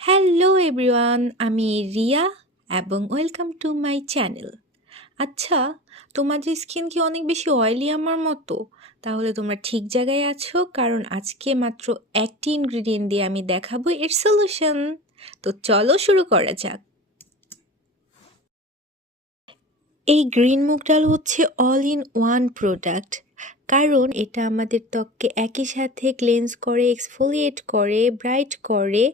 Hello everyone, আমি রিয়া এবং welcome to my channel. আচ্ছা, তোমাদের স্কিন কি অনেক বেশি অয়েলি আমার মতো? তাহলে তোমরা ঠিক জায়গায় আছো, কারণ আজকে মাত্র একটি ইনগ্রিডিয়েন্ট দিয়ে আমি দেখাবো এর সলিউশন। তো চলো শুরু করা যাক। এই গ্রিন মুগ ডাল হচ্ছে অল ইন ওয়ান প্রোডাক্ট, কারণ এটা আমাদের ত্বককে একই সাথে ক্লেন্স করে, এক্সফোলিয়েট করে, ব্রাইট করে,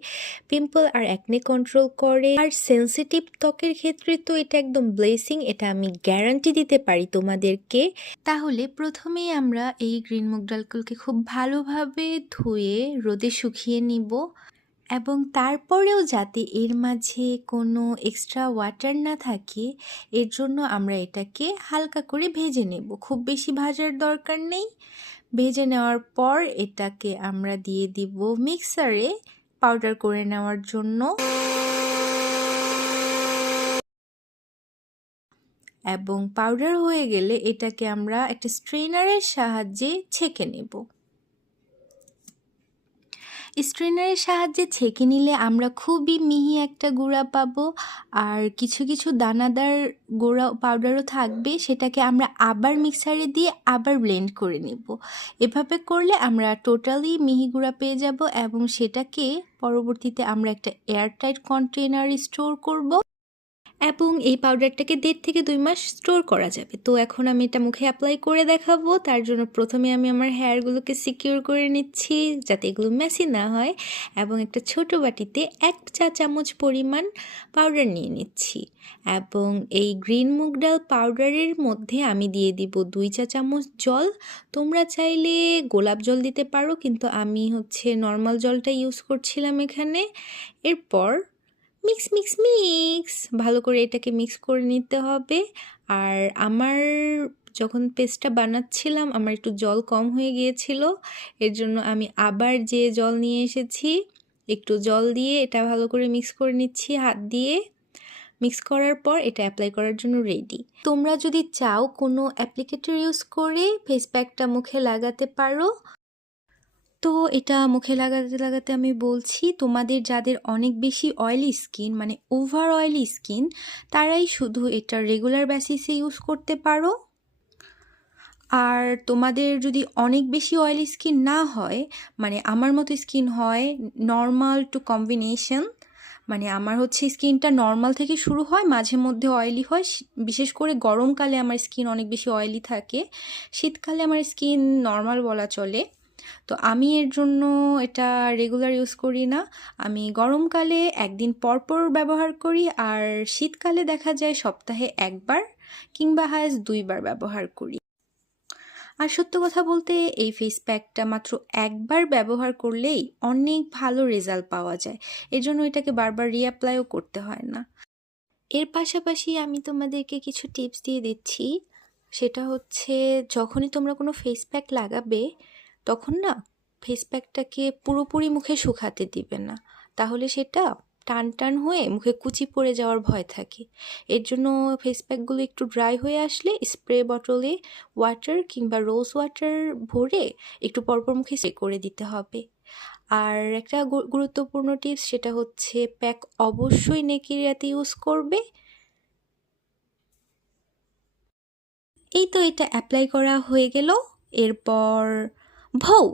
পিম্পল আর অ্যাকনে কন্ট্রোল করে। আর সেন্সিটিভ ত্বকের ক্ষেত্রে তো এটা একদম ব্লেসিং, এটা আমি গ্যারান্টি দিতে পারি তোমাদেরকে। তাহলে প্রথমেই আমরা এই গ্রিন মুগ ডালগুলোকে খুব ভালোভাবে ধুয়ে রোদে শুকিয়ে নিব, এবং তারপরেও যাতে এর মাঝে কোনো এক্সট্রা ওয়াটার না থাকে এর জন্য আমরা এটাকে হালকা করে ভেজে নেব। খুব বেশি ভাজার দরকার নেই। ভেজে নেওয়ার পর এটাকে আমরা দিয়ে দিব মিক্সারে পাউডার করে নেওয়ার জন্য, এবং পাউডার হয়ে গেলে এটাকে আমরা একটা স্ট্রেনারের সাহায্যে ছেঁকে নেব। স্ট্রেনারের সাহায্যে ছেঁকে নিলে আমরা খুবই মিহি একটা গুঁড়া পাবো, আর কিছু কিছু দানাদার গুঁড়া পাউডারও থাকবে, সেটাকে আমরা আবার মিক্সারে দিয়ে আবার ব্লেন্ড করে নেব। এভাবে করলে আমরা টোটালি মিহি গুঁড়া পেয়ে যাব, এবং সেটাকে পরবর্তীতে আমরা একটা এয়ারটাইট কন্টেনারে স্টোর করব, এবং এই পাউডারটাকে 1.5 থেকে 2 মাস স্টোর করা যাবে। তো এখন আমি এটা মুখে অ্যাপ্লাই করে দেখাবো। তার জন্য প্রথমে আমি আমার হেয়ারগুলোকে সিকিউর করে নিচ্ছি যাতে এগুলো মেসি না হয়, এবং একটা ছোট বাটিতে 1 চা চামচ পরিমাণ পাউডার নিয়ে নিচ্ছি, এবং এই গ্রিন মুগ ডাল পাউডারের মধ্যে আমি দিয়ে দিব 2 চা চামচ জল। তোমরা চাইলে গোলাপ জল দিতে পারো, কিন্তু আমি নর্মাল জলটা ইউজ করছিলাম এখানে। এরপর মিক্স মিক্স মিক্স ভালো করে এটাকে মিক্স করে নিতে হবে। আর আমার যখন পেস্টটা বানাচ্ছিলাম আমার একটু জল কম হয়ে গিয়েছিল, এর জন্য আমি আবার যে জল নিয়ে এসেছি, একটু জল দিয়ে এটা ভালো করে মিক্স করে নিচ্ছি হাত দিয়ে। মিক্স করার পর এটা অ্যাপ্লাই করার জন্য রেডি। তোমরা যদি চাও কোনো অ্যাপ্লিকেটর ইউজ করে ফেস প্যাকটা মুখে লাগাতে পারো। তো এটা মুখে লাগাতে লাগাতে আমি বলছি, তোমাদের যাদের অনেক বেশি অয়েলি স্কিন, মানে ওভার অয়েলি স্কিন, তারাই শুধু এটা রেগুলার বেসিসে ইউজ করতে পারো। আর তোমাদের যদি অনেক বেশি অয়েলি স্কিন না হয়, মানে আমার মতো স্কিন হয় নর্মাল টু কম্বিনেশন, মানে আমার স্কিনটা নর্মাল থেকে শুরু হয়, মাঝে মধ্যে অয়েলি হয়, বিশেষ করে গরমকালে আমার স্কিন অনেক বেশি অয়েলি থাকে, শীতকালে আমার স্কিন নর্মাল বলা চলে। তো আমি এর জন্য এটা রেগুলার ইউজ করি না, আমি গরমকালে একদিন পর পর ব্যবহার করি, আর শীতকালে দেখা যায় সপ্তাহে একবার কিংবা হায়েস্ট 2 বার ব্যবহার করি। আর সত্য কথা বলতে এই ফেস প্যাকটা মাত্র একবার ব্যবহার করলেই অনেক ভালো রেজাল্ট পাওয়া যায়, এর জন্য এটাকে বারবার রিঅ্যাপ্লাইও করতে হয় না। এর পাশাপাশি আমি তোমাদেরকে কিছু টিপস দিয়ে দিচ্ছি, সেটা যখনই তোমরা কোনো ফেস প্যাক লাগাবে তখন না ফেস প্যাকটাকে পুরোপুরি মুখে শুকাতে দিবে না, তাহলে সেটা টান টান হয়ে মুখে কুচি পড়ে যাওয়ার ভয় থাকে। এর জন্য ফেস প্যাকগুলো একটু ড্রাই হয়ে আসলে স্প্রে বটলে ওয়াটার কিংবা রোজ ওয়াটার ভরে একটু পরপর মুখে স্প্রে করে দিতে হবে। আর একটা গুরুত্বপূর্ণ টিপস, সেটা প্যাক অবশ্যই নেক এরিয়াতে ইউজ করবে। এই তো এটা অ্যাপ্লাই করা হয়ে গেল। এরপর ভৌ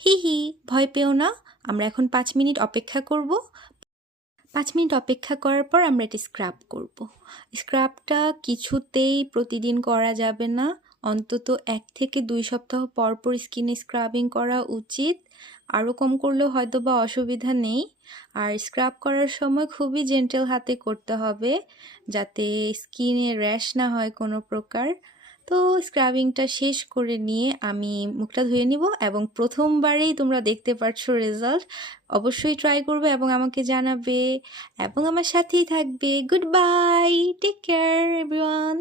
হি হি, ভয় পেও না, আমরা এখন 5 মিনিট অপেক্ষা করব। 5 মিনিট অপেক্ষা করার পর আমরা এটা স্ক্রাব করব। স্ক্রাবটা কিছুতেই প্রতিদিন করা যাবে না, অন্তত 1 থেকে 2 সপ্তাহ পর পর স্কিনে স্ক্রাবিং করা উচিত, আরও কম করলেও হয়তো বা অসুবিধা নেই। আর স্ক্রাব করার সময় খুবই জেন্টেল হাতে করতে হবে যাতে স্কিনে র্যাশ না হয় কোনো প্রকার। তো স্ক্রাবিংটা শেষ করে নিয়ে আমি মুখটা ধুয়ে নিব, এবং প্রথমবারেই তোমরা দেখতে পাচ্ছ রেজাল্ট। অবশ্যই ট্রাই করবে এবং আমাকে জানাবে, এবং আমার সাথেই থাকবে। Good bye, take care everyone.